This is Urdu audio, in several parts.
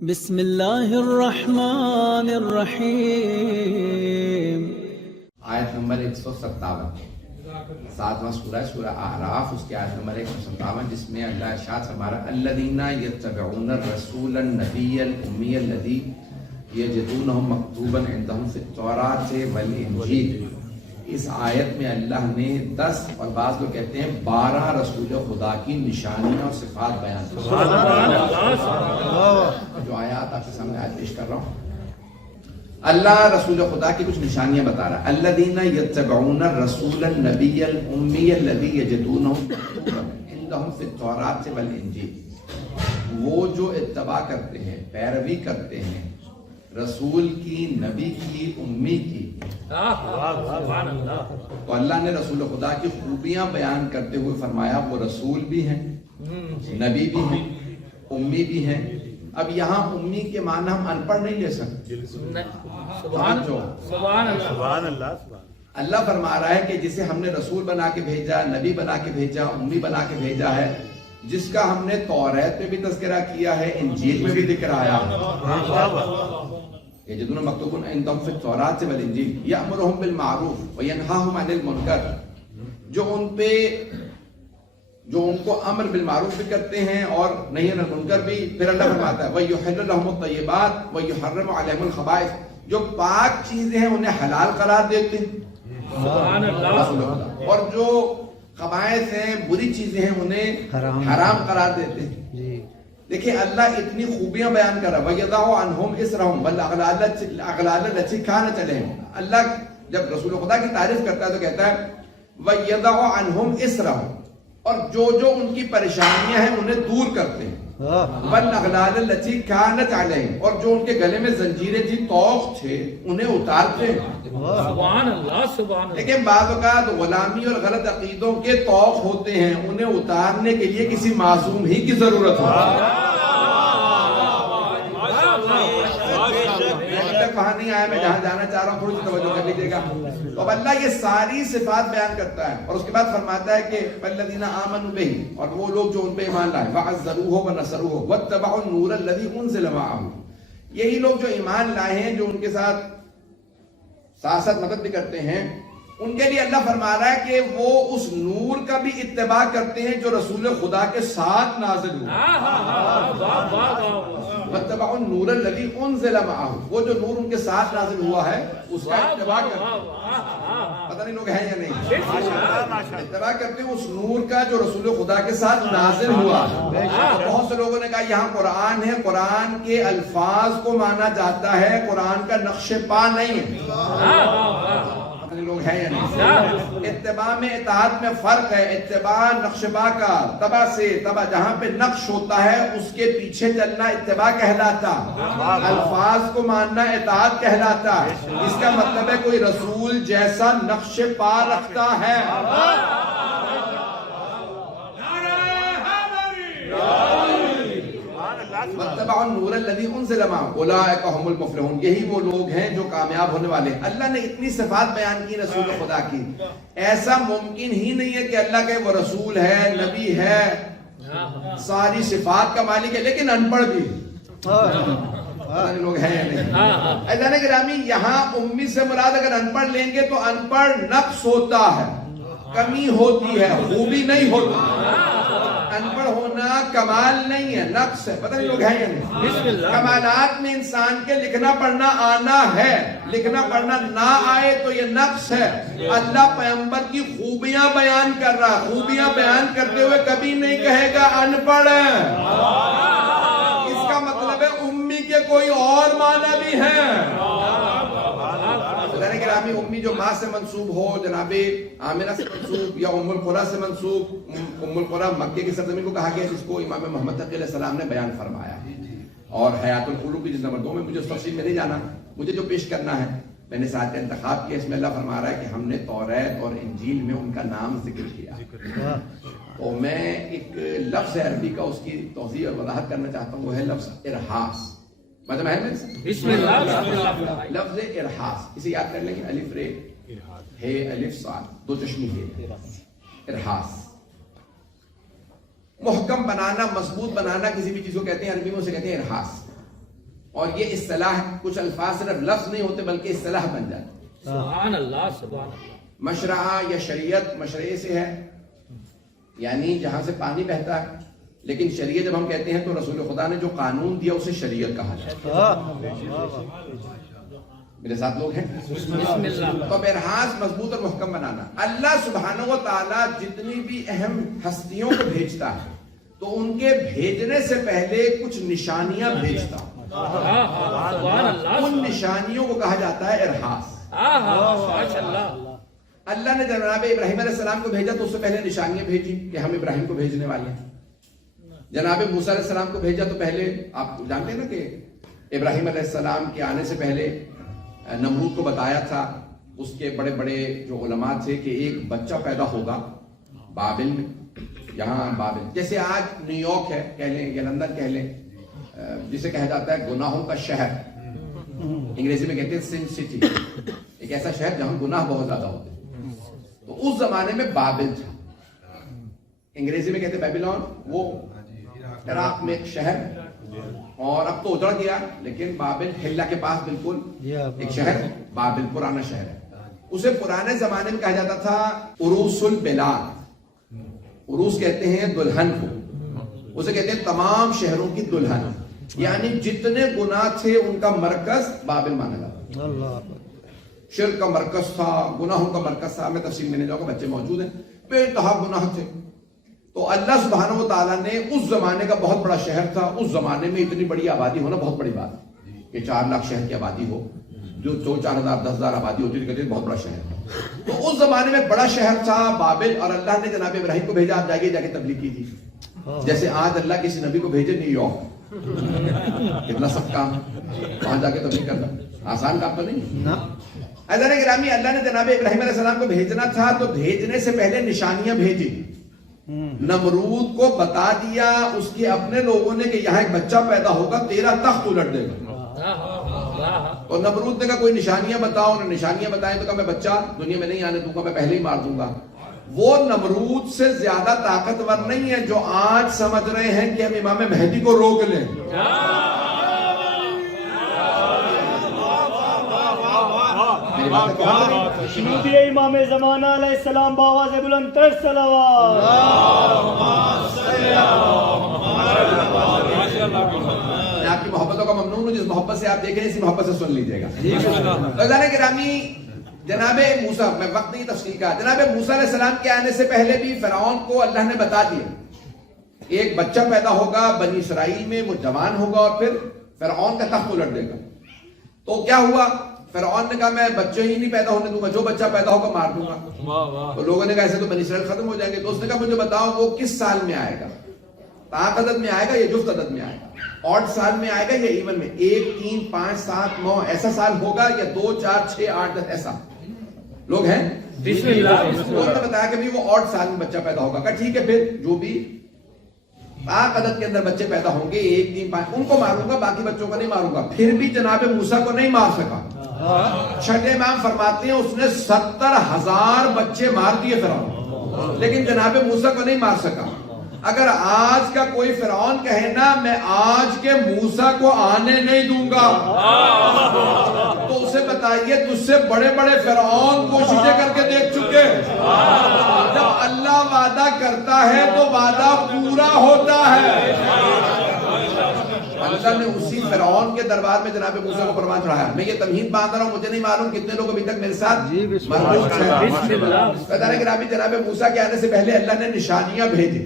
بسم اللہ الرحمن الرحیم۔ آیت نمبر 157 ساتواں سورہ سورہ اعراف، اس کی آیت نمبر 157 جس میں اللہ ارشاد فرما رہا ہے الذین یتبعون الرسول النبی الامی الذی یجدونہ مکتوبا عندہم فی التوراۃ والانجیل۔ اس آیت میں اللہ نے 10 اور بعض لوگ کہتے ہیں 12 رسول خدا کی نشانیاں اور صفات بیان کی۔ جو آیات آپ کے سامنے آج پیش کر رہا ہوں، اللہ رسول خدا کی کچھ نشانیاں بتا رہا ہے۔ الذین یتبعون الرسول النبی الامی الذی یجدونہ مکتوبا عندہم فی التوراۃ والانجیل۔ وہ جو اتباع کرتے ہیں، پیروی کرتے ہیں رسول کی، نبی کی، امی کی، تو اللہ نے رسول خدا کی خوبیاں بیان کرتے ہوئے فرمایا وہ رسول بھی ہیں، نبی بھی ہیں، امی بھی ہیں۔ اب یہاں امی کے معنی ہم ان پڑھ نہیں لے سکتے۔ اللہ فرما رہا ہے کہ جسے ہم نے رسول بنا کے بھیجا، نبی بنا کے بھیجا، امی بنا کے بھیجا ہے، جس کا ہم نے توریت میں بھی تذکرہ کیا ہے، انجیل میں بھی ذکر آیا یجدون مکتوب عندہم فی التوراۃ والانجیل یأمرہم بالمعروف وینہاہم عن المنکر، جو ان کو امر بالمعروف بھی کرتے ہیں اور نہی عن المنکر بھی۔ پھر اللہ فرماتا ہے وَيُحِلُّ لَهُمُ الطَّيِّبَاتِ وَيُحَرِّمُ عَلَيْهِمُ الْخَبَائِثَ، جو پاک چیزیں ہیں انہیں حلال قرار دیتے ہیں اور جو خبائث ہیں، بری چیزیں ہیں، انہیں حرام قرار دیتے ہیں۔ دیکھیں اللہ اتنی خوبیاں بیان کر رہا ہے وَيَضَعُ عَنْهُمْ إِصْرَهُمْ وَالْأَغْلَالَ الَّتِي كَانَتْ عَلَيْهِمْ۔ اللہ جب رسول خدا کی تعریف کرتا ہے تو کہتا ہے وَيَضَعُ عَنْهُمْ إِصْرَهُمْ، اور جو ان کی پریشانیاں ہیں انہیں دور کرتے ہیں، وَالْأَغْلَالَ الَّتِي كَانَتْ عَلَيْهِمْ، اور جو ان کے گلے میں زنجیریں تھی، طوق تھے، انہیں اتارتے ہیں۔ سبحان اللہ سبحان اللہ۔ لیکن بعض اوقات غلامی اور غلط عقیدوں کے طوق ہوتے ہیں، انہیں اتارنے کے لیے کسی معصوم ہی کی ضرورت ہوتی ہے۔ وہاں نہیں آیا، میں جہاں جانا چاہ رہا ہوں، تھوڑی سی توجہ کر لیجیے گا۔ تو اللہ یہ ساری صفات بیان کرتا ہے اور اس کے بعد فرماتا ہے کہ والذین آمنوا بہ، اور وہ لوگ جو ان پہ ایمان لائے، وعزروہ ونصروہ واتبعوا النور الذی انزل معہ، یہی لوگ جو ایمان لائے ہیں، جو ان کے ساتھ ساتھ مدد بھی کرتے ہیں، ان کے لیے اللہ فرما رہا ہے کہ وہ اس نور کا بھی اتباع کرتے ہیں جو رسول خدا کے ساتھ نازل ہوا۔ وَاتَّبَعُوا النُّورَ الَّذِي أُنزِلَ مَعَهُ، وہ جو نور ان کے ساتھ نازل ہوا ہے اس کا اتباع کرتے ہیں۔ پتہ نہیں لوگ ہیں یا نہیں، اتباع کرتے ہیں اس نور کا جو رسول خدا کے ساتھ نازل ہوا۔ بہت سے لوگوں نے کہا یہاں قرآن ہے، قرآن کے الفاظ کو مانا جاتا ہے، قرآن کا نقش پا نہیں ہے۔ لوگ ہیں یا نہیں؟ اتباع میں اطاعت میں فرق ہے۔ اتباع نقش پا کا، تبع سے، تبع جہاں پہ نقش ہوتا ہے اس کے پیچھے چلنا اتباع کہلاتا، الفاظ کو ماننا اطاعت کہلاتا۔ اس کا مطلب ہے کوئی رسول جیسا نقش پا رکھتا ہے۔ وَاتَّبَعُوا النُّورَ الَّذِي أُنزِلَ مَعَهُ أُولَٰئِكَ هُمُ الْمُفْلِحُونَ، یہی وہ لوگ ہیں جو کامیاب ہونے والے ہیں۔ اللہ نے اتنی صفات بیان کی رسول خدا کی، ایسا ممکن ہی نہیں ہے کہ اللہ کے وہ رسول ہے، نبی ہے، ساری صفات کا مالک ہے، لیکن ان پڑھ بھی لوگ ہیں یا نہیں۔ عزیزان گرامی، یہاں امی سے مراد اگر ان پڑھ لیں گے تو ان پڑھ نقص ہوتا ہے، کمی ہوتی ہے، خوبی نہیں ہوتی۔ ان پڑھ ہونا کمال نہیں ہے، نقص ہے۔ پتہ نہیں لوگ ہیں یا نہیں۔ کمالات میں انسان کے لکھنا پڑھنا آنا ہے، لکھنا پڑھنا نہ آئے تو یہ نقص ہے۔ اللہ پیغمبر کی خوبیاں بیان کر رہا، خوبیاں بیان کرتے ہوئے کبھی نہیں کہے گا ان پڑھ۔ اس کا مطلب ہے امی کے کوئی اور معنی بھی ہیں۔ گرامی، امی جو ماں سے منسوب ہو، جناب آمنہ سے منسوب یا ام القریٰ سے منسوب، ام القریٰ مکے کی سرزمین کو کہا گیا جس کو امام محمد تقی علیہ السلام نے بیان فرمایا، اور حیات القلوب کی جس نمبر 2 میں، مجھے اس تفصیل میں نہیں جانا، مجھے جو پیش کرنا ہے میں نے ساتھ کا انتخاب کیا۔ اس میں اللہ فرما رہا ہے کہ ہم نے توریت اور انجیل میں ان کا نام ذکر کیا، تو میں ایک لفظ عربی کا اس کی توضیح اور وضاحت کرنا چاہتا ہوں، وہ ہے لفظ ارحاس۔ مطلب ہے بسم اللہ لفظ ارحاس، اسے یاد کر لیں گے، الف رے ہے، الف صاد، دو چشمی ہے، ارحاس۔ محکم بنانا، مضبوط بنانا کسی بھی چیز کو کہتے ہیں، عربی میں اسے کہتے ہیں ارحاس۔ اور یہ اصطلاح کچھ الفاظ صرف لفظ نہیں ہوتے بلکہ اصطلاح بن جاتے. سبحان اللہ سبحان اللہ. مشرعہ یا شریعت مشرعے سے ہے یعنی جہاں سے پانی بہتا ہے، لیکن شریعت جب ہم کہتے ہیں تو رسول خدا نے جو قانون دیا اسے شریعت کہا جاتا ہے. میرے ساتھ لوگ ہیں؟ بسم اللہ. تو بہرحال مضبوط اور محکم بنانا. اللہ سبحانہ و تعالیٰ جتنی بھی اہم ہستیوں کو بھیجتا ہے تو ان کے بھیجنے سے پہلے کچھ نشانیاں بھیجتا ہے. سبحان اللہ. ان نشانیوں کو کہا جاتا ہے ارحاس. ماشاء اللہ. اللہ نے جناب ابراہیم علیہ السلام کو بھیجا تو اس سے پہلے نشانیاں بھیجی کہ ہم ابراہیم کو بھیجنے والے ہیں. جناب موسیٰ علیہ السلام کو بھیجا تو پہلے آپ جانتے ہیں نا کہ ابراہیم علیہ السلام کے آنے سے پہلے نمرود کو بتایا تھا اس کے بڑے بڑے جو علماء تھے کہ ایک بچہ پیدا ہوگا بابل میں. یہاں بابل جیسے آج نیو یارک ہے کہہ لیں یا لندن کہہ لیں، جسے کہا جاتا ہے گناہوں کا شہر، انگریزی میں کہتے ہیں سن سٹی، ایک ایسا شہر جہاں گناہ بہت زیادہ ہوتے ہیں. تو اس زمانے میں بابل تھا، انگریزی میں کہتے ہیں بیبیلون. وہ عراق میں ایک شہر اور اب تو اجڑ گیا لیکن بابل ہلا کے پاس بالکل ایک شہر بابل پرانا شہر ہے. اسے پرانے زمانے میں کہا جاتا تھا عروس البلاد. عروس کہتے ہیں دلہن کو، اسے کہتے ہیں تمام شہروں کی دلہن، یعنی جتنے گناہ تھے ان کا مرکز بابل مانا جاتا. شرک کا مرکز تھا، گناہوں کا مرکز تھا. میں تفصیل میں نہیں جاؤں گا، بچے موجود ہیں. بے انتہا گناہ تھے. تو اللہ سبحانہ و تعالیٰ نے اس زمانے کا بہت بڑا شہر تھا، اس زمانے میں اتنی بڑی آبادی ہونا بہت بڑی بات ہے کہ 4 لاکھ شہر کی آبادی ہو، جو 4,000 10,000 آبادی ہوتی تھی بہت بڑا شہر تھا. تو اس زمانے میں بڑا شہر تھا بابل، اور اللہ نے جناب ابراہیم کو بھیجا آپ جائیے جا کے تبلیغ کیجیے. جیسے آج اللہ کسی نبی کو بھیجے نیو یارک، اتنا سخت کام وہاں جا کے تبلیغ کرنا آسان کام تو نہیں. حضرت گرامی اللہ نے جناب ابراہیم علیہ السلام کو بھیجنا تھا تو بھیجنے سے پہلے نشانیاں بھیجی. نمرود کو بتا دیا اس کے اپنے لوگوں نے کہ یہاں ایک بچہ پیدا ہوگا، تیرا تخت الٹ دے گا. تو نمرود نے کہا کوئی نشانیاں بتاؤ. انہوں نے نشانیاں بتائیں تو کہا میں بچہ دنیا میں نہیں آنے دوں گا، میں پہلے ہی مار دوں گا. وہ نمرود سے زیادہ طاقتور نہیں ہے جو آج سمجھ رہے ہیں کہ ہم امام مہدی کو روک لیں. شنودی امام زمانہ علیہ السلام باواز بلند تر صلوات. میں آپ کی محبتوں کا ممنون ہوں، جس محبت سے آپ دیکھ رہے ہیں اسی محبت سے سن لیجیے گا. عزیزان گرامی جناب موسیٰ، میں وقت نہیں تفصیل کا، جناب موسیٰ علیہ السلام کے آنے سے پہلے بھی فرعون کو اللہ نے بتا دیا ایک بچہ پیدا ہوگا بنی اسرائیل میں، وہ جوان ہوگا اور پھر فرعون کا تخت الٹ دے گا. تو کیا ہوا؟ فرعون نے کہا میں بچے ہی نہیں پیدا ہونے دوں گا، جو بچہ پیدا ہوگا مار دوں گا. تو لوگوں نے کہا ایسے تو بنی اسرائیل ختم ہو جائیں گے. تو اس نے کہا مجھے بتاؤ وہ کس سال میں آئے گا، طاق عدد میں آئے گا یا جفت عدد میں آئے گا، آڈ سال میں آئے گا یا ایون میں، 1 3 5 7 9 ایسا سال ہوگا یا 2 4 6 8 10 ایسا. لوگ ہیں بسم اللہ. انہوں نے بتایا کہ وہ آڈ سال میں بچہ پیدا ہوگا. کہ ٹھیک ہے پھر جو بھی طاق عدد کے اندر بچے پیدا ہوں گے 1 3 5 ان کو ماروں گا، باقی بچوں کو نہیں ماروں گا. پھر بھی جناب موسیٰ کو نہیں مار سکا. چھٹے امام فرماتے ہیں اس نے 70,000 بچے مار دیے فرعون، لیکن جناب موسیٰ کو نہیں مار سکا. اگر آج کا کوئی فرعون کہے نا میں آج کے موسیٰ کو آنے نہیں دوں گا، تو اسے بتائیے تجھ سے بڑے بڑے فرعون کوششیں کر کے دیکھ چکے. جب اللہ وعدہ کرتا ہے تو وعدہ پورا ہوتا ہے. اللہ نے اسی فرعون کے دربار میں جناب موسیٰ کو پروان چڑھایا. میں یہ تمہید باندھ رہا ہوں، مجھے نہیں معلوم کتنے لوگ ابھی تک میرے ساتھ مربوط ہیں. جناب موسیٰ کے آنے سے پہلے اللہ نے نشانیاں بھیجی.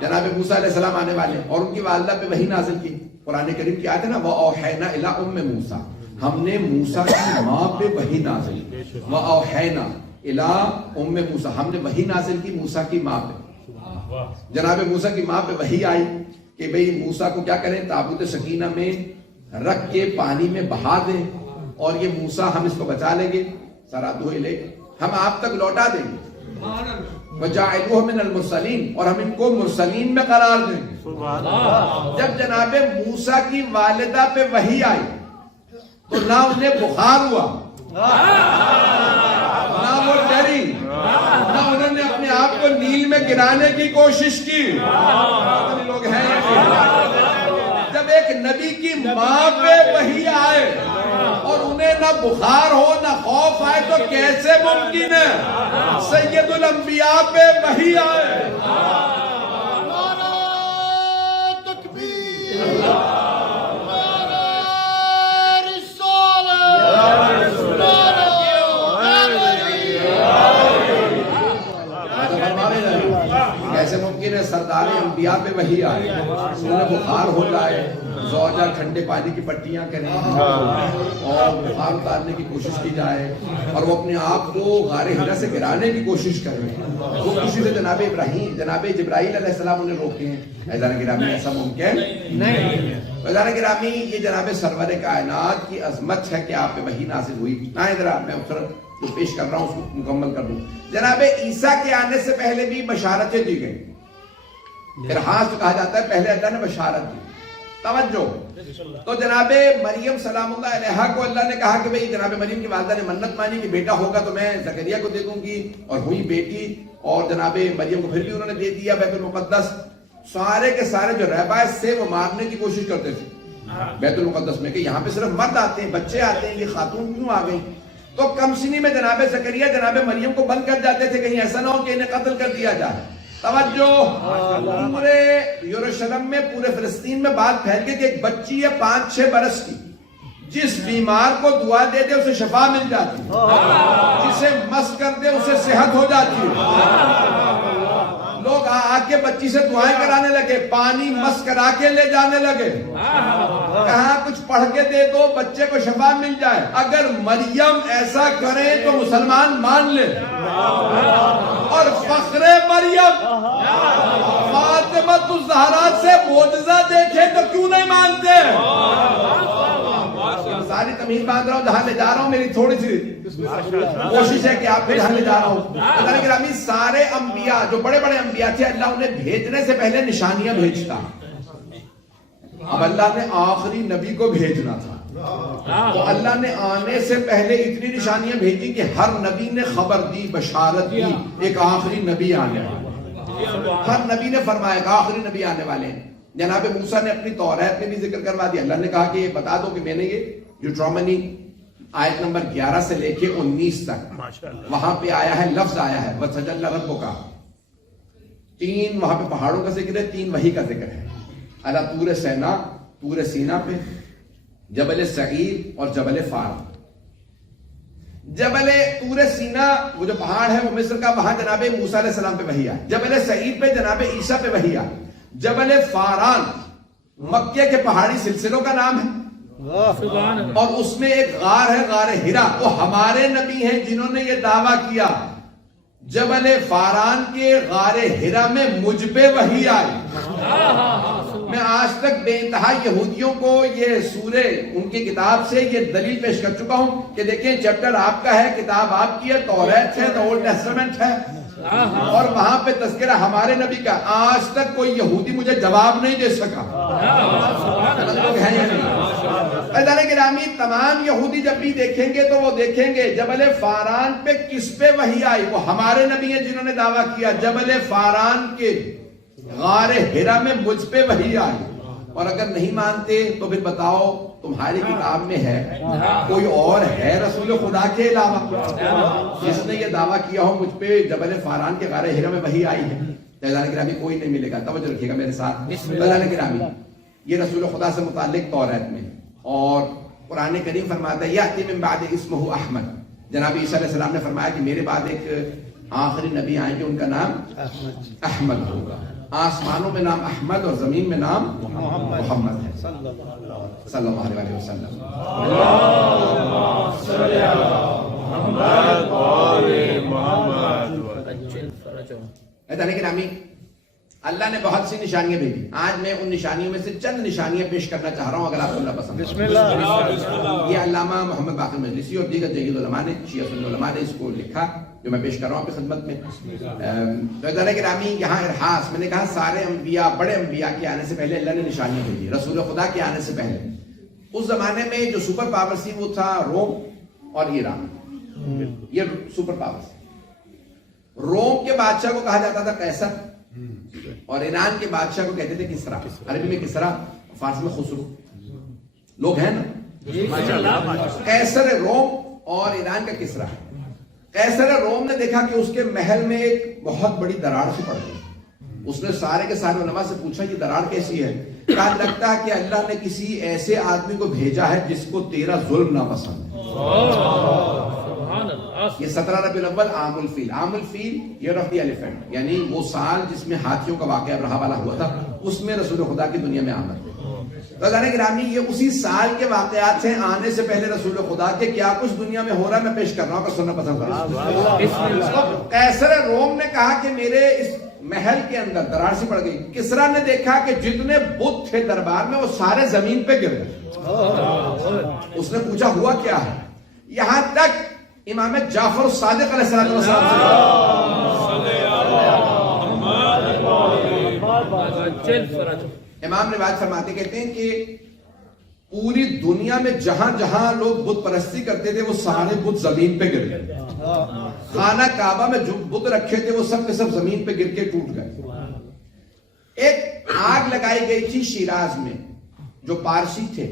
جناب موسیٰ علیہ السلام آنے والے اور ان کی والدہ پہ وحی نازل کی. قرآن کریم کی آیت ہے نا وَأَوْحَيْنَا إِلَىٰ أُمِّ مُوسَىٰ، ہم نے موسیٰ کی ماں پہ وحی نازل کی. وَأَوْحَيْنَا إِلَىٰ أُمِّ مُوسَىٰ، ہم نے وحی نازل کی موسیٰ کی ماں پہ. جناب موسیٰ کی ماں پہ وحی آئی کہ بھئی موسیٰ کو کیا کریں، تابوت سکینہ میں رکھ کے پانی میں بہا دیں اور یہ موسیٰ ہم اس کو بچا لیں گے، سرادو الیک، ہم آپ تک لوٹا دیں گے. وَجَعَلُوهُ مِنَ الْمُرْسَلِينَ، اور ہم ان کو مرسلین میں قرار دیں گے. جب جناب موسیٰ کی والدہ پہ وحی آئی تو نہ انہیں بخار ہوا، نہ وہ ڈری، نہ انہوں نے اپنے آپ کو نیل میں گرانے کی کوشش کی. لوگ ہیں جب جب ایک نبی کی ماں پہ وحی آئے اور انہیں نہ بخار ہو نہ خوف آئے تو کیسے ممکن ہے سید الانبیاء پہ وحی آئے؟ کیسے ممکن ہے سردار انبیاء پہ وحی آئے، انہیں بخار ہو جائے، زوجہ ٹھنڈے پانی کی پٹیاں کریں اور بخار اتارنے کی کوشش کی جائے اور وہ اپنے آپ کو غار ہرا سے گرانے کی کوشش کریں، وہ کسی سے جناب جبرائیل علیہ السلام انہیں روکے ہیں؟ عزیزان گرامی ایسا ممکن نہیں۔ عزیزان گرامی یہ جناب سرور کائنات کی عظمت ہے کہ آپ پہ وحی نازل ہوئی۔ نہ ادھر میں جو پیش کر رہا ہوں اس کو مکمل کر دوں۔ جناب عیسیٰ کے آنے سے پہلے بھی بشارتیں دی گئی، ارحاس جو کہا جاتا ہے، پہلے اللہ نے بشارت دی۔ توجہ، تو جناب مریم سلام اللہ علیہا کو اللہ نے کہا کہ بھئی جناب مریم کی والدہ نے منت مانی کہ بیٹا ہوگا تو میں زکریا کو دے دوں گی، اور ہوئی بیٹی، اور جناب مریم کو پھر بھی انہوں نے دے دیا بیت المقدس۔ سارے کے سارے جو رہبائے سے وہ مارنے کی کوشش کرتے تھے بیت المقدس میں کہ یہاں پہ صرف مرد آتے ہیں، بچے آتے ہیں، یہ خاتون کیوں آ گئی؟ تو کم سنی میں جناب زکریا جناب مریم کو بند کر جاتے تھے، کہیں ایسا نہ ہو کہ انہیں قتل کر دیا جائے۔ توجہ، پورے یروشلم میں، پورے فلسطین میں بات پھیل گئی کہ ایک بچی ہے 5-6 برس کی، جس بیمار کو دعا دے دے اسے شفا مل جاتی ہے، جسے مس کر دے اسے صحت ہو جاتی ہے۔ لوگ آ کے بچی سے دعائیں کرانے لگے، پانی مس کرا کے لے جانے لگے، کہاں کچھ پڑھ کے دے دو بچے کو شفا مل جائے۔ اگر مریم ایسا کرے تو مسلمان مان لے، اور فخر مریم فاطمہ الزہرا سے معجزہ دیکھے تو کیوں نہیں مانتے؟ ساری تمہید باندھ رہا ہوں، جہاں لے جا رہا ہوں میری تھوڑی سی کوشش ہے کہ آپ کو جہاں لے جا رہا ہوں۔ اللہ گرامی سارے انبیاء جو بڑے بڑے انبیاء تھے، اللہ انہیں بھیجنے سے پہلے نشانیاں بھیجتا۔ اب اللہ نے آخری نبی کو بھیجنا تھا تو اللہ نے آنے سے پہلے اتنی نشانیاں بھیجی کہ ہر نبی نے خبر دی، بشارت دی ایک آخری نبی آنے والا۔ ہر نبی نے فرمایا کہ آخری نبی آنے والے ہیں۔ جناب موسیٰ نے اپنی توریت میں بھی ذکر کروا دیا، اللہ نے کہا کہ یہ بتا دو کہ میں نے یہ ڈیوٹرونومی آیت نمبر 11 سے لے کے 19 تک وہاں پہ آیا ہے، لفظ آیا ہے وَتَجَلَّ رَبُّكَ، 3 وہاں پہ پہاڑوں کا ذکر ہے، 3 وحی کا ذکر ہے۔ اللہ طور سینا، طور سینا پہ، جبل سعیر اور جبل فار۔ جبل طور سینا وہ جو پہاڑ ہے وہ مصر کا، وہاں جناب موسیٰ علیہ السلام پہ وحی آئی۔ جبل سعیر پہ جناب عیسیٰ پہ وحی آئی۔ جبل فاران مکے کے پہاڑی سلسلوں کا نام ہے، اور اس میں ایک غار ہے، غار ہرا، وہ ہمارے نبی ہیں جنہوں نے یہ دعویٰ کیا۔ جبل فاران کے غار ہرا میں مجھ پہ وحی آئی۔ میں آج تک بے انتہا یہودیوں کو یہ سورہ ان کی کتاب سے یہ دلیل پیش کر چکا ہوں کہ دیکھیں چیپٹر آپ کا ہے، کتاب آپ کی ہے، توریت ہے، اولڈ ٹیسٹمنٹ ہے، اور وہاں پہ تذکرہ ہمارے نبی کا۔ آج تک کوئی یہودی مجھے جواب نہیں دے سکا۔ لوگ ہیں یا نہیں؟ عزیزان گرامی تمام یہودی جب بھی دیکھیں گے تو وہ دیکھیں گے جبل فاران پہ کس پہ وحی آئی، وہ ہمارے نبی ہیں جنہوں نے دعویٰ کیا جبل فاران کے غار ہرا میں مجھ پہ وحی آئی۔ اور اگر نہیں مانتے تو پھر بتاؤ تمہاری کتاب میں ہے کوئی اور ہے رسول خدا کے علاوہ جس نے یہ دعویٰ کیا ہو مجھ پہ جبل فاران کے غار ہرا میں وحی آئی ہے؟ عزیزان گرامی کوئی نہیں ملے گا، توجہ رکھیے گا میرے ساتھ۔ عزیزان گرامی یہ رسول خدا سے متعلق توریت میں، اور قرآن کریم فرماتا ہے یأتی من بعد اسمہ احمد، جناب عیسیٰ علیہ السلام نے فرمایا کہ میرے بعد ایک آخری نبی آئیں گے، ان کا نام احمد ہوگا۔ آسمانوں میں نام احمد اور زمین میں نام محمد ہے صلی اللہ علیہ وسلم۔ گرامی اللہ نے بہت سی نشانیاں بھیجی، آج میں ان نشانیوں میں سے چند نشانیاں پیش کرنا چاہ رہا ہوں اگر آپ کو اللہ پسند ہے۔ یہ علامہ محمد باقر مجلسی اور دیگر جید علماء نے، شیعہ سنی علماء نے اس کو لکھا جو میں پیش کر رہا ہوں آپ کی خدمت میں۔ تو عزیزان گرامی یہاں ارحاس، میں نے کہا سارے انبیاء، بڑے انبیاء کے آنے سے پہلے اللہ نے نشانیاں بھیجی، رسول خدا کے آنے سے پہلے۔ اس زمانے میں جو سپر پاور سی وہ تھا روم اور ایران، یہ سپر پاور سی۔ روم کے بادشاہ کو کہا جاتا تھا قیصر، اور ایران کے بادشاہ کو کہتے تھے کسرا، عربی میں کسرا، فارس میں خسرو لوگ ہیں نا, ماشاءاللہ. قیصر روم اور ایران کا کسرا. قیصر روم نے دیکھا کہ اس کے محل میں ایک بہت بڑی دراڑ سی پڑ گئی. اس نے سارے کے سارے علماء سے پوچھا یہ دراڑ کیسی ہے؟ کہا لگتا ہے کہ اللہ نے کسی ایسے آدمی کو بھیجا ہے جس کو تیرا ظلم ناپسند ہے. سبحان اللہ. یہ 17 ربیع الاول عام الفیل. عام الفیل ایئر آف دی ایلیفینٹ, یعنی وہ سال جس میں ہاتھیوں کا واقعہ ابرہہ والا ہوا تھا, اس میں رسول خدا کی دنیا میں آمد ہوئی. رضوان گرامی, یہ اسی سال کے واقعات ہیں. آنے سے پہلے رسول خدا کے کیا کچھ دنیا میں ہو رہا ہے میں پیش کر رہا ہوں, اگر سننا پسند کریں. قیصر روم نے کہا کہ میرے اس محل کے اندر دراڑ سی پڑ گئی. کسرا نے دیکھا کہ جتنے بت تھے دربار میں وہ سارے زمین پہ گر گئے. اس نے پوچھا ہوا کیا ہے؟ یہاں تک امام جعفر الصادق علیہ السلام امام روایت فرماتے کہتے ہیں کہ پوری دنیا میں جہاں جہاں لوگ بت پرستی کرتے تھے وہ سارے بت زمین پہ گر گئے. خانہ کعبہ میں جو بت رکھے تھے وہ سب کے سب زمین پہ گر کے ٹوٹ گئے. ایک آگ لگائی گئی تھی شیراز میں, جو پارسی تھے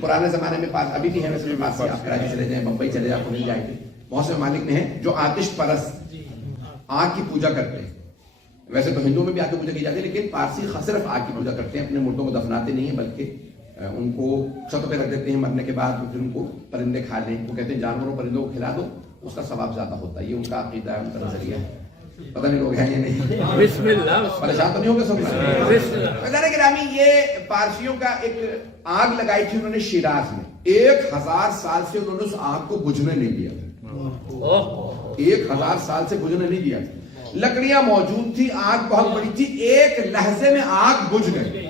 پرانے زمانے میں, ابھی بھی ہے ویسے پارسی, آپ کراچی چلے جائیں, بمبئی چلے جائیں, آپ کو مل جائے گی. بہت سے ممالک میں ہیں جو آتش پرست, آگ کی پوجا کرتے ہیں. ویسے تو ہندوؤں میں بھی آگ کی پوجا کی جاتی ہے, لیکن پارسی صرف آگ کی پوجا کرتے ہیں. اپنے مردوں کو دفناتے نہیں ہیں بلکہ ان کو چھتوں پہ رکھ دیتے ہیں, مرنے کے بعد پھر ان کو پرندے کھا لیں. وہ کہتے ہیں جانوروں پرندوں کو کھلا دو, اس کا ثواب زیادہ ہوتا ہے. یہ ان کا عقیدہ ہے, ان کا نظریہ ہے. پتہ نہیں لوگ ہیں یا نہیں, بسم اللہ. پریشان تو نہیں ہوگے سب. گرامی, یہ پارسیوں کا ایک آگ لگائی تھی انہوں نے شیراز میں. 1000 سال سے انہوں نے اس آگ کو بجھنے نہیں دیا. 1000 سال سے بجھنے نہیں دیا. لکڑیاں موجود تھی, آگ بہت بڑی تھی, ایک لہجے میں آگ بجھ گئی.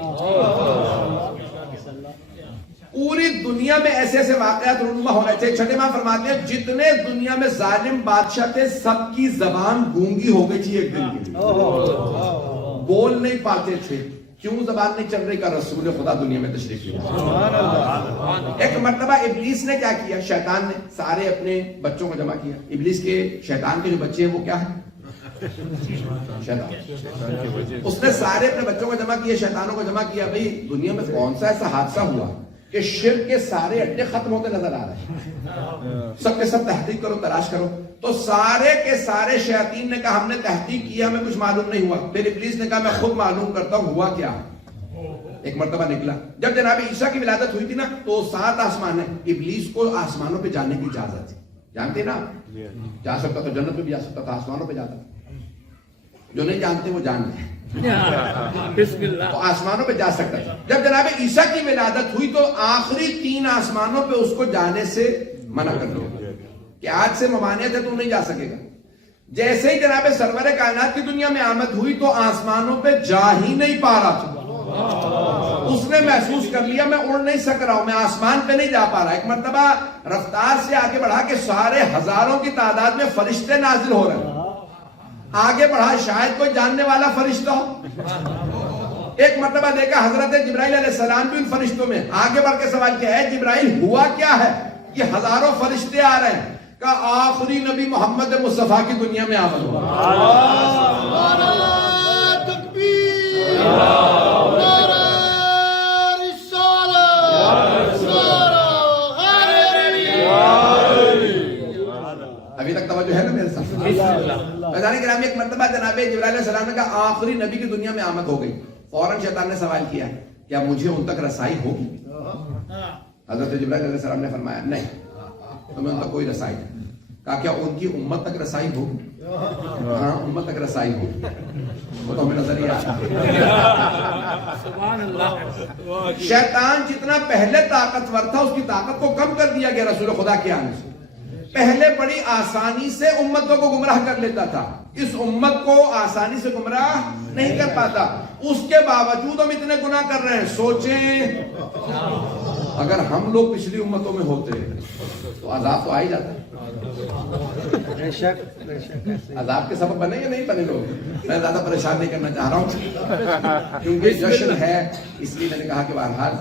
پوری دنیا میں ایسے ایسے واقعات رونما ہو رہے تھے. چھٹے ماہ فرماتے ہیں جتنے دنیا میں ظالم بادشاہ تھے سب کی زبان گونگی ہو گئی تھی ایک دن کے لیے, بول نہیں پاتے تھے. کیوں زبان نہیں چل رہی؟ کا رسول خدا دنیا میں تشریف لائے. ایک مرتبہ ابلیس نے کیا کیا, شیطان نے سارے اپنے بچوں کو جمع کیا. ابلیس کے شیطان کے جو بچے ہیں وہ کیا ہے؟ شیطان. اس نے سارے اپنے بچوں کو جمع کیا, شیطانوں کو جمع کیا. بھئی دنیا میں کون سا ایسا حادثہ ہوا کہ شرک کے سارے اڈے ختم ہوتے نظر آ رہے ہیں, سب کے سب تحقیق کرو, تلاش کرو. تو سارے کے سارے شیاطین نے کہا ہم نے تحقیق کیا, ہمیں کچھ معلوم نہیں ہوا. پھر ابلیس نے کہا میں خود معلوم کرتا ہوں ہوا کیا. ایک مرتبہ نکلا, جب جناب عیسیٰ کی ولادت ہوئی تھی نا تو 7 آسمان ہیں. ابلیس کو آسمانوں پہ جانے کی اجازت تھی, جانتے نا, جا سکتا تو جنت میں بھی جا سکتا تھا, آسمانوں پہ جاتا. جو نہیں جانتے وہ جان لیں. بسم اللہ. تو آسمانوں پہ جا سکتا تھا. جب جناب عیسیٰ کی ولادت ہوئی تو آخری 3 آسمانوں پہ اس کو جانے سے منع کر دیا کہ آج سے ممانعت ہے, تو نہیں جا سکے گا. جیسے ہی جناب سرور کائنات کی دنیا میں آمد ہوئی تو آسمانوں پہ جا ہی نہیں پا رہا تھا. اس نے محسوس کر لیا میں اڑ نہیں سک رہا ہوں, میں آسمان پہ نہیں جا پا رہا. ایک مرتبہ رفتار سے آگے بڑھا کے سارے ہزاروں کی تعداد میں فرشتے نازل ہو رہے ہیں. آگے بڑھا شاید کوئی جاننے والا فرشتہ ہو. ایک مرتبہ دیکھا حضرت جبرائیل علیہ السلام بھی ان فرشتوں میں. آگے بڑھ کے سوال کیا ہے جبرائیل ہوا کیا ہے, یہ ہزاروں فرشتے آ رہے ہیں. کہ آخری نبی محمد مصطفیٰ کی دنیا میں آمد ہوا. ابھی تک توجہ ہے نا میرے ساتھ؟ فیضان گرامی, ایک مرتبہ جناب جبرائیل علیہ السلام نے کہا آخری نبی کی دنیا میں آمد ہو گئی. فوراً شیطان نے سوال کیا کیا مجھے ان تک رسائی ہوگی؟ حضرت جبرائیل علیہ السلام نے فرمایا نہیں, تمہیں ان تک کوئی رسائی نہیں. کہا کیا ان کی امت تک رسائی ہوگی؟ ہاں امت تک رسائی ہوگی. وہ تو ہمیں نظر ہی آتا. سبحان اللہ. شیطان جتنا پہلے طاقتور تھا اس کی طاقت کو کم کر دیا گیا رسول خدا کے آنے سے. پہلے بڑی آسانی سے امتوں کو گمراہ کر لیتا تھا, اس امت کو آسانی سے گمراہ نہیں کر پاتا. اس کے باوجود ہم اتنے گناہ کر رہے ہیں. سوچیں اگر ہم لوگ پچھلی امتوں میں ہوتے تو عذاب تو آ ہی جاتا. عذاب کے سبب بنے یا نہیں بنے لوگ؟ میں زیادہ پریشان نہیں کرنا چاہ رہا ہوں کیونکہ جشن ہے, اس لیے میں نے کہا کہ بہرحال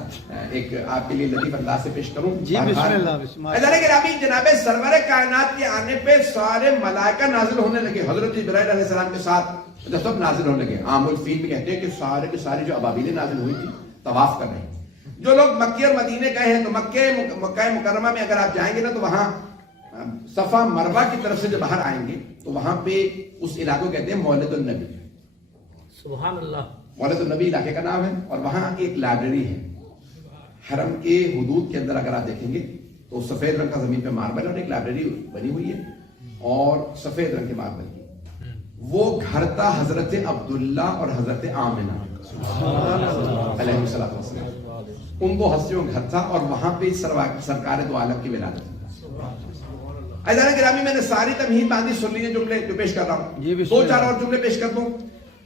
ایک آپ کے لیے لطیف انداز سے پیش کروں. جی بسم اللہ. جناب سرور کائنات کے آنے پہ سارے ملائکہ نازل ہونے لگے حضرت جبرائیل علیہ السلام کے ساتھ. جب سب نازل ہونے لگے, عام الفیل بھی کہتے ہیں کہ سارے کے ساری جو ابابیلیں نازل ہوئی تھی طواف کر رہے ہیں. جو لوگ مکے اور مدینے گئے ہیں تو مکہ مکرمہ میں اگر آپ جائیں گے نا تو وہاں صفا مروہ کی طرف سے جو باہر آئیں گے تو وہاں پہ اس علاقے کو کہتے ہیں مولد النبی. سبحان اللہ. مولد النبی علاقے کا نام ہے اور وہاں ایک لائبریری ہے. حرم کے حدود کے اندر اگر آپ دیکھیں گے تو سفید رنگ کا زمین پہ ماربل اور ایک لائبریری بنی ہوئی ہے اور سفید رنگ کے ماربل کی. وہ گھر تھا حضرت عبداللہ اور حضرت آمنہ علیہ السلام. ان دو ہستیوں گھر تھا اور وہاں پہ سرکار دو عالم کی ولادت. عزیزان گرامی میں نے ساری تمہید باندھی سن لی ہے جملے جو پیش کر رہا ہوں. دو چار اور جملے پیش کر دوں.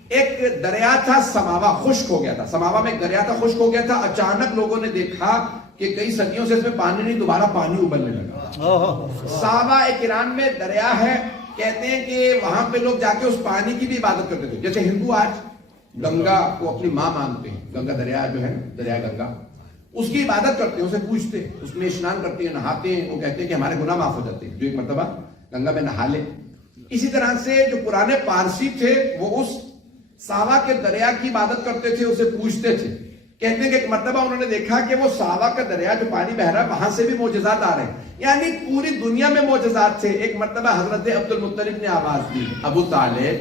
ایک دریا تھا سماوا، خشک ہو گیا تھا. سماوا میں ایک دریا تھا، خشک ہو گیا تھا. اچانک لوگوں نے دیکھا کہ کئی صدیوں سے اس میں پانی نہیں، دوبارہ پانی ابلنے لگا. ساوا ایک ایران میں دریا ہے. کہتے ہیں کہ وہاں پہ لوگ جا کے اس پانی کی بھی عبادت کرتے تھے. جیسے ہندو آج گنگا کو اپنی ماں مانتے ہیں. گنگا دریا جو ہے، دریا گنگا، اس کی عبادت کرتے ہیں، اسے پوجتے ہیں، اس میں اسنان کرتے ہیں، نہاتے ہیں. وہ کہتے ہیں کہ ہمارے گناہ معاف ہو جاتے ہیں جو ایک مرتبہ گنگا میں نہا لے. اسی طرح سے جو پرانے پارسی تھے وہ اس ساوا کے دریا کی عبادت کرتے تھے، اسے پوجتے تھے. کہتے ہیں کہ ایک مرتبہ انہوں نے دیکھا کہ وہ ساوا کا دریا جو پانی بہ رہا ہے وہاں سے بھی معجزات آ رہے ہیں. یعنی پوری دنیا میں معجزات تھے. ایک مرتبہ حضرت عبد المطلب نے آواز دی، ابو طالب.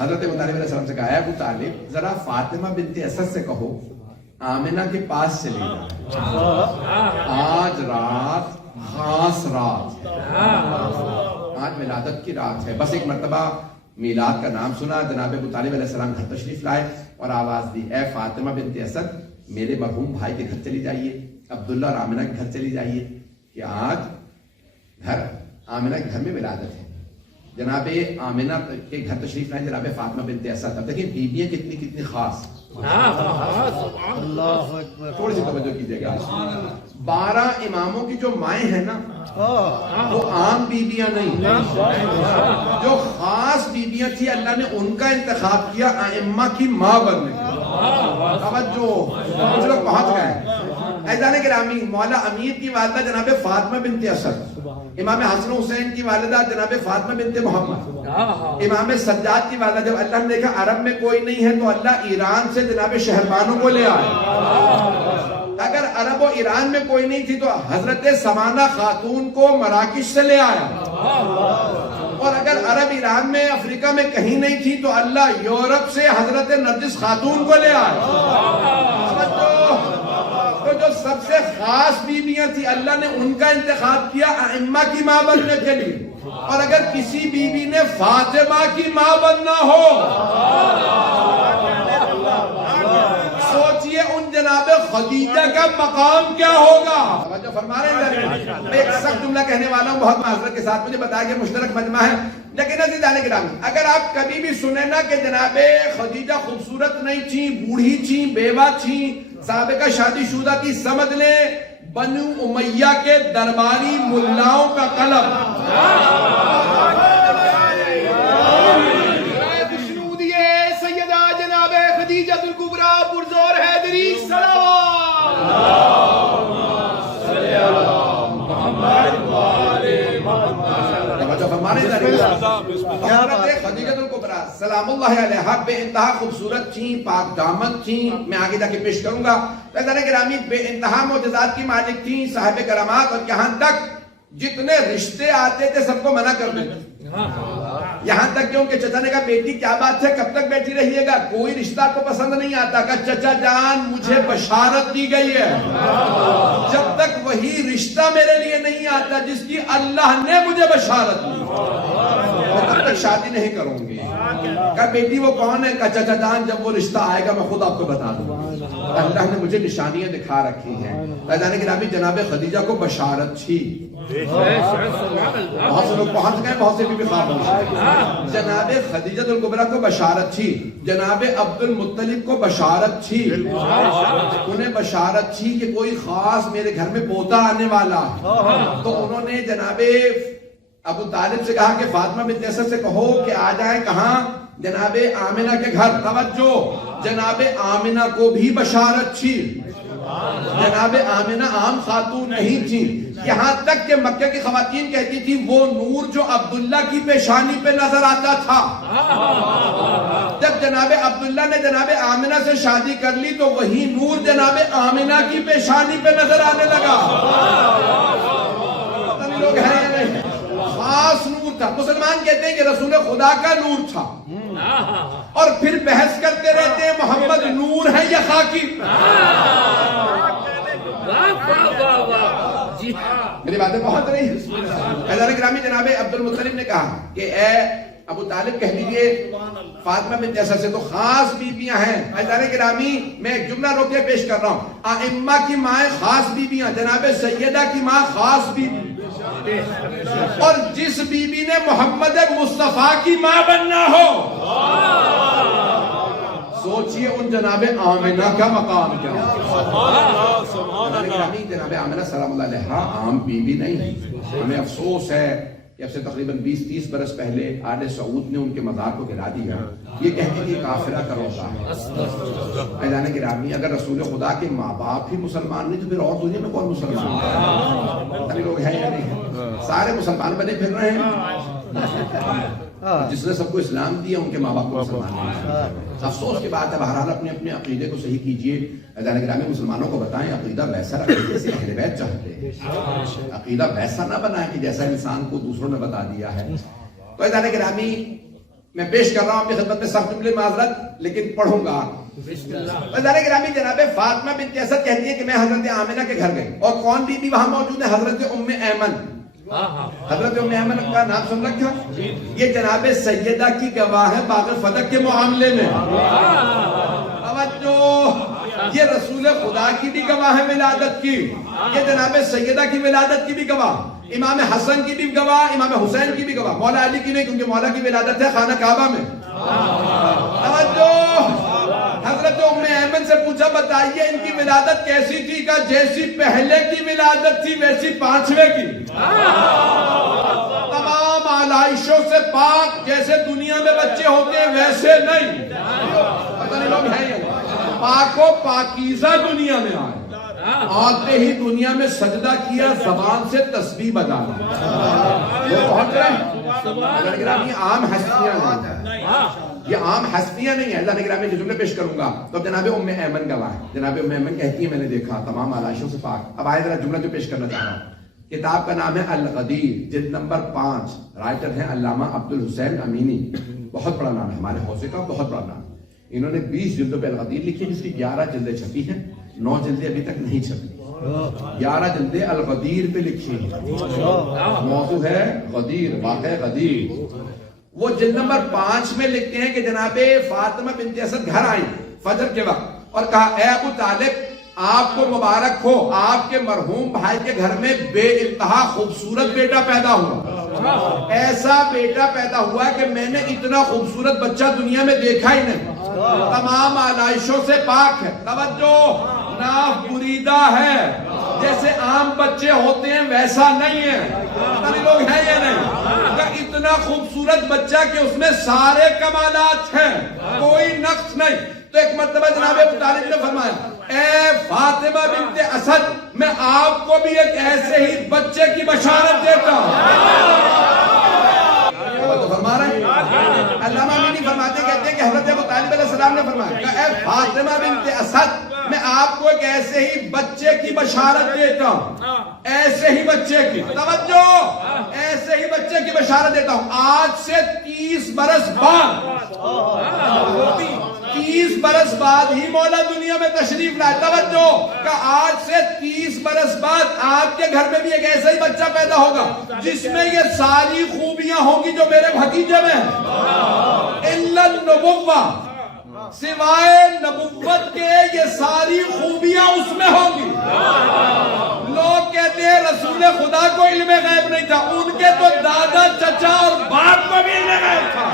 حضرت مطالب علیہ السلام سے کہا ہے ابو طالب ذرا فاطمہ بنت اسد سے کہو آمنہ کے پاس چلے جائے. آج رات خاص رات، آج ولادت کی رات ہے. بس ایک مرتبہ میلاد کا نام سنا، جناب ابو طالب علیہ السلام گھر تشریف لائے اور آواز دی، اے فاطمہ بنت اسد میرے مرحوم بھائی کے گھر چلی جائیے، عبداللہ اور آمنہ کے گھر چلی جائیے کہ آج گھر آمنہ کے گھر میں ولادت ہے. جناب آمنہ کے گھر تشریف لائے جناب فاطمہ بنت اسد. اب دیکھیں بیویاں کتنی خاص. تھوڑی سی توجہ کیجیے گا. 12 اماموں کی جو مائیں ہیں نا وہ عام بیویاں نہیں، جو خاص بیویاں تھی اللہ نے ان کا انتخاب کیا ائمہ کی ماں بننے کے. توجہ، کچھ لوگ پہنچ گئے. عزیزان گرامی، مولا امیر کی والدہ جناب فاطمہ بنت اسد، امام حسن حسین کی والدہ جناب فاطمہ بنت محمد، امام سجاد کی والدہ. جب اللہ نے دیکھا عرب میں کوئی نہیں ہے تو اللہ ایران سے جناب شہربانو کو لے آئے. اگر عرب و ایران میں کوئی نہیں تھی تو حضرت سمانہ خاتون کو مراکش سے لے آیا. اور اگر عرب ایران میں افریقہ میں کہیں نہیں تھی تو اللہ یورپ سے حضرت نرجس خاتون کو لے آیا. تو جو سب سے خاص بیویاں تھی اللہ نے ان کا انتخاب کیا ائمہ کی ماں بننے کے لیے. اور اگر کسی بیوی نے فاطمہ کی ماں بننا ہو سوچئے ان جناب خدیجہ کا مقام کیا ہوگا. جو فرما رہے ہیں میں ایک سخت جملہ کہنے والا ہوں، بہت معذرت کے ساتھ، مجھے بتایا کہ مشترک مجمع ہے، لیکن عزیزان گرامی اگر آپ کبھی بھی سنیں نا کہ جناب خدیجہ خوبصورت نہیں تھیں، بوڑھی تھیں، بیوہ تھیں، سابقہ شادی شدہ تھی، سمجھ لیں بنو امیہ کے درباری ملاؤں کا قلم. سیدہ جناب خدیجہ الکبریٰ پرزور حیدری خدیجہ الکبریٰ سلام اللہ علیہا بے انتہا خوبصورت تھیں، پاک دامن تھیں. میں آگے جا کے پیش کروں گا. عزیزان گرامی بے انتہا معجزات کی مالک تھیں، صاحب کرامات، اور یہاں تک جتنے رشتے آتے تھے سب کو منع کر دیتے. یہاں تک کہ ان کے چچا نے کہا بیٹی کیا بات ہے، کب تک بیٹھی رہیے گا، کوئی رشتہ کو پسند نہیں آتا. کہا چچا جان مجھے بشارت دی گئی ہے جب تک وہی رشتہ میرے لیے نہیں آتا جس کی اللہ نے مجھے بشارت دی میں تب تک شادی نہیں کروں گی. کہا بیٹی وہ کون ہے؟ کہا چچا جان جب وہ رشتہ آئے گا میں خود آپ کو بتا دوں گا. اللہ نے مجھے نشانیاں دکھا رکھی ہیں. عزیزان گرامی جناب خدیجہ کو بشارت تھی. بہت سے لوگ پہنچ گئے، بہت سے بھی خواب ہوئے. جناب خدیجہ الکبریٰ کو بشارت تھی، جناب عبد المطلب کو بشارت تھی، انہیں بشارت تھی کہ کوئی خاص میرے گھر میں پوتا آنے والا. تو انہوں نے جناب ابو طالب سے کہا کہ فاطمہ بنت اسد سے کہو کہ آ جائیں. کہاں؟ جناب آمنہ کے گھر. توجہ، جناب آمنہ کو بھی بشارت تھی. جناب آمنہ عام خاتون نہیں تھی. یہاں تک کہ مکہ کی خواتین کہتی تھی وہ نور جو عبداللہ کی پیشانی پہ نظر آتا تھا. جب جناب عبداللہ نے جناب آمنہ سے شادی کر لی تو وہی نور جناب آمنہ کی پیشانی پہ نظر آنے لگا. لوگ ہیں یا نہیں؟ خاص نور تھا. مسلمان کہتے ہیں کہ رسول خدا کا نور تھا اور پھر بحث کرتے رہتے ہیں محمد نور ہے یا خاکی. میری باتیں بہت رہی ہیں. عزیزان گرامی جناب عبد المطلب نے کہا کہ اے ابو طالب کہہ لیجئے فاطمہ بنت اسد سے تو خاص بیویاں ہیں. عزیزان گرامی میں ایک جملہ روک کے پیش کر رہا ہوں. ائمہ کی ماں خاص بیویاں, جناب سیدہ کی ماں خاص بیوی, اور جس بیوی نے محمد مصطفیٰ کی ماں بننا ہو سوچئے ان جناب آمنہ کا مقام کیا ہو. جناب آمنہ سلام اللہ علیہا عام بیوی نہیں. ہمیں افسوس ہے کہ اب سے تقریباً 20-30 برس پہلے آل سعود نے ان کے مزار کو گرا دیا. یہ کہتے کہ کافرہ کا روزہ ہے. عزیزان گرامی اگر رسول خدا کے ماں باپ ہی مسلمان نہیں تو پھر اور دنیا میں کون مسلمان ہے؟ ابھی لوگ ہیں یا نہیں؟ سارے مسلمان بنے پھر رہے ہیں. جس نے سب کو اسلام دیا ان کے ماں باپ کو مسلمان نہیں. افسوس کی بات ہے. بہرحال اپنے اپنے عقیدے کو صحیح کیجئے. عزیزان گرامی مسلمانوں کو بتائیں عقیدہ ویسا رکھیں جیسے اہل بیت چاہتے ہیں. عقیدہ ویسا نہ بنائیں کہ جیسا انسان کو دوسروں نے بتا دیا ہے. تو عزیزان گرامی میں پیش کر رہا ہوں اپنی خدمت میں سخت جملے معذرت لیکن پڑھوں گا. عزیزان گرامی جناب فاطمہ بنت اسد کہتی ہے کہ میں حضرت آمنہ کے گھر گئی اور کون بیوی وہاں موجود ہے؟ حضرت ام ایمن. حضرت ام ایمن کا نام سن رکھا. یہ جناب سیدہ کی گواہ ہے باغ فتح کے معاملے میں. یہ رسول خدا کی بھی گواہ ہے ولادت کی. یہ جناب سیدہ کی ولادت کی بھی گواہ, امام حسن کی بھی گواہ, امام حسین کی بھی گواہ. مولا علی کی نہیں کیونکہ مولا کی ولادت ہے خانہ کعبہ میں. حضرت ام ایمن سے پوچھا بتائیے ان کی ولادت کیسی تھی؟ کہ جیسی پہلے کی ولادت تھی ویسی پانچویں کی. تمام آلائشوں سے پاک, جیسے دنیا میں بچے ہوتے ہیں ویسے نہیں. پتہ نہیں لوگ ہیں پاک و پاکیزہ دنیا میں آئے. آتے ہی دنیا میں سجدہ کیا, زبان سے تسبیح بجانا. وہ پہنچ رہے ہیں. عام ہستیاں نہیں, یہ عام ہستیاں نہیں ہیں. اللہ نگرامی جو جملے پیش کروں گا تو جناب ام ایمن گواہ ہے. جناب ام ایمن کہتی ہے میں نے دیکھا تمام آلائشوں سے پاک. اب آئے ذرا جملہ جو پیش کرنا چاہ رہا ہوں. کتاب کا نام ہے الغدیر, جلد نمبر 5. رائٹر ہیں علامہ عبد الحسین امینی. بہت بڑا نام ہے ہمارے حوزے کا, بہت بڑا نام. انہوں نے 20 جلدوں پہ الغدیر لکھی جس کی 11 جلدیں چھپی ہیں, 9 جلدیں ابھی تک نہیں چھپی. 11 جلدیں الغدیر پہ لکھی ہیں. موضوع ہے غدیر, واقع غدیر. وہ جلد نمبر 5 میں لکھتے ہیں کہ جناب فاطمہ بنت اسد گھر آئی فجر کے وقت اور کہا اے ابو طالب آپ کو مبارک ہو, آپ کے مرحوم بھائی کے گھر میں بے انتہا خوبصورت بیٹا پیدا ہوا. ایسا بیٹا پیدا ہوا کہ میں نے اتنا خوبصورت بچہ دنیا میں دیکھا ہی نہیں. تمام آلائشوں سے پاک ہے. توجہ, ناف بریدہ ہے, جیسے عام بچے ہوتے ہیں ویسا نہیں ہے. لوگ ہیں یا نہیں؟ اتنا خوبصورت بچہ کہ اس میں سارے کمالات ہیں, کوئی نقص نہیں. تو ایک مرتبہ جناب ابو طالب نے فرمایا اے فاطمہ بنت اسد میں آپ کو بھی ایک ایسے ہی بچے کی بشارت دیتا ہوں. فرما رہے ہیں علامہ امینی فرماتے کہتے ہیں کہ حضرت ابو طالب علیہ السلام نے فرمایا کہ اے فاطمہ بنت اسد میں آپ کو ایک ایسے ہی بچے کی بشارت دیتا ہوں. ایسے ہی بچے کی, توجہ, ایسے ہی بچے کی بشارت دیتا ہوں. آج سے 30 برس بعد 30 برس بعد ہی مولا دنیا میں تشریف لائے. توجہ کہ آج سے 30 برس بعد آپ کے گھر میں بھی ایک ایسا ہی بچہ پیدا ہوگا جس میں یہ ساری خوبیاں ہوں گی جو میرے بھتیجے میں ہیں. الا النبوہ, سوائے نبوت کے یہ ساری خوبیاں اس میں ہوں گی. لوگ کہتے ہیں رسول خدا کو علم غیب نہیں تھا, ان کے تو دادا چچا اور باپ کو بھی علم غیب تھا.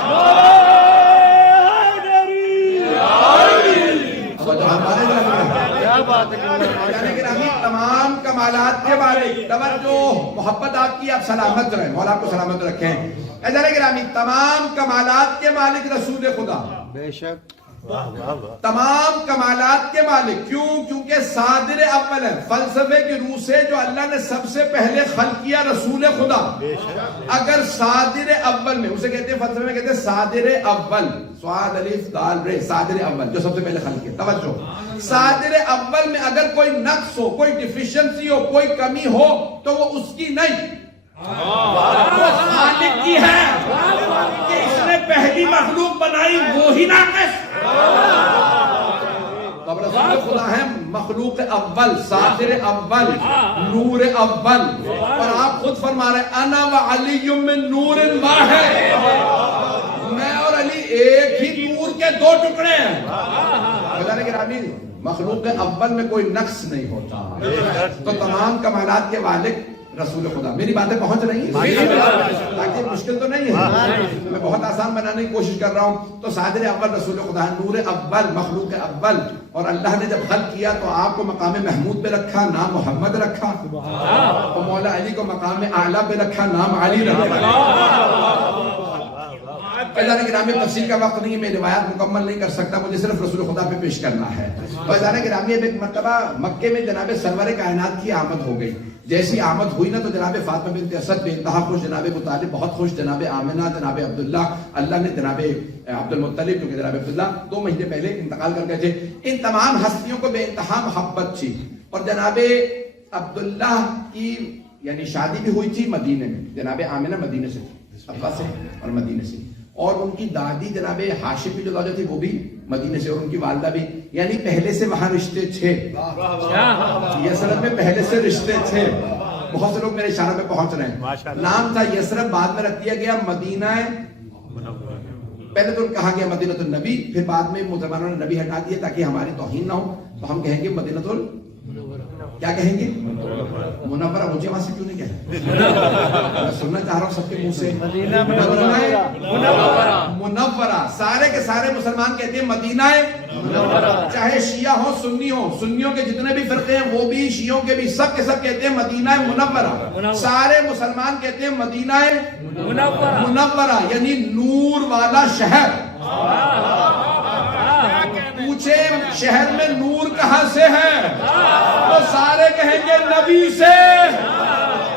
تمام کمالات کے بارے توجہ, محبت آپ کی, آپ سلامت رہیں, مولا آپ کو سلامت رکھیں. عزیزان گرامی تمام کمالات کے مالک رسول خدا, بے شک تمام کمالات کے مالک. کیوں؟ کیونکہ صادر اول ہے. فلسفے کی روح سے جو اللہ نے سب سے پہلے خلق کیا رسول خدا. اگر صادر اول میں، اسے کہتے ہیں فلسفے میں کہتے ہیں صادر اول، صاد الف دال رے، صادر اول جو سب سے پہلے خلق کیا. توجہ، صادر اول میں اگر کوئی نقص ہو، کوئی ڈیفیشنسی ہو، کوئی کمی ہو تو وہ اس کی نہیں، وہ خالق کی ہے کہ اس نے پہلی مخلوق بنائی وہی ناقص. اب رسول خدا ہے مخلوق اول، صادر اول، نور اول. اور آپ خود فرما رہے ہیں انا وعلی من نور واحد، میں اور علی ایک ہی نور کے دو ٹکڑے ہیں. بجانے کے رامی مخلوق اول میں کوئی نقص نہیں ہوتا. تو تمام کمالات کے مالک رسول خدا. میری باتیں پہنچ رہی ہیں؟ تاکہ مشکل تو نہیں ہے، میں بہت آسان بنانے کی کوشش کر رہا ہوں. تو صادر اول رسول خدا ہے، نور اول، مخلوق اول. اور اللہ نے جب خلق کیا تو آپ کو مقام محمود پہ رکھا، نام محمد رکھا. اور مولا علی کو مقام اعلیٰ پہ رکھا، نام علی رکھا. فیضان گرامی تفصیل کا وقت نہیں ہے، میں روایات مکمل نہیں کر سکتا، مجھے صرف رسول خدا پہ پیش کرنا ہے. فیضان گرامی اب ایک مرتبہ مکے میں جناب سرور کائنات کی آمد ہو گئی. جیسی آمد ہوئی نا تو جناب فاطمہ بنت اسد بے انتہا خوش، جناب ابو طالب بہت خوش، جناب آمنہ، جناب عبداللہ. اللہ نے جناب عبد المطلب کیونکہ جناب عبداللہ 2 مہینے پہلے انتقال کر گئے تھے. ان تمام ہستیوں کو بے انتہا محبت تھی. اور جناب عبداللہ کی یعنی شادی بھی ہوئی تھی مدینے میں، جناب آمنہ مدینے سے تھی، ابا سے اور مدینے سے. اور ان کی دادی جناب ہاشم کی جو زوجہ تھی وہ بھی مدینے سے، اور ان کی والدہ بھی، یعنی پہلے سے وہاں رشتے تھے. یثرب میں پہلے سے رشتے تھے. بہت سے لوگ میرے اشارہ پہ پہنچ رہے ہیں. نام تھا یثرب، بعد میں رکھ دیا گیا مدینہ. پہلے تو کہا گیا مدینہ النبی، پھر بعد میں مسلمانوں نے نبی ہٹا دیا تاکہ ہماری توہین نہ ہو، تو ہم کہیں گے مدینہ کیا کہیں گے؟ منورہ. مجھے وہاں سے کیوں نہیں کہہ رہے؟ میں سننا چاہ رہا ہوں سب کے منہ سے. مدینہ منورہ. سارے کے سارے مسلمان کہتے ہیں مدینہ منورہ، چاہے شیعہ ہو سنی ہو، سنیوں کے جتنے بھی فرقے ہیں وہ بھی، شیعوں کے بھی، سب کے سب کہتے ہیں مدینہ منورہ. سارے مسلمان کہتے ہیں مدینہ منورہ، یعنی نور والا شہر. پوچھے شہر میں نور کہاں سے ہے تو سارے کہیں گے نبی سے.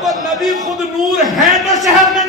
تو نبی خود نور ہے تو شہر میں